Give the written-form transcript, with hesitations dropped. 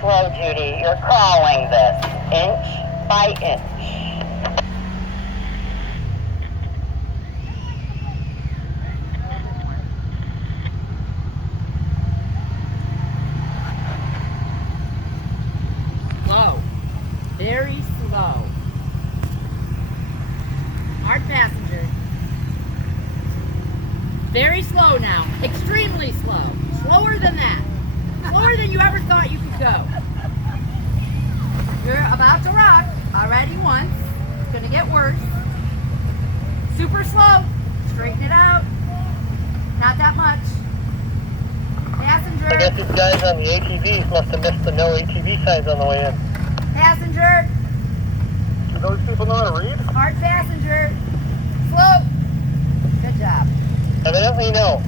slow, Judy. You're crawling this inch by inch. Slow. Very slow. Hard passenger. Very slow now. Extremely slow. Slower than that. Slower than you ever thought you could go. You're about to rock already once. It's going to get worse. Super slow. Straighten it out. Not that much. Passenger. I guess these guys on the ATVs must have missed the no ATV signs on the way in. Passenger. Do those people know how to read? Hard passenger. Slow. Good job. Evidently no.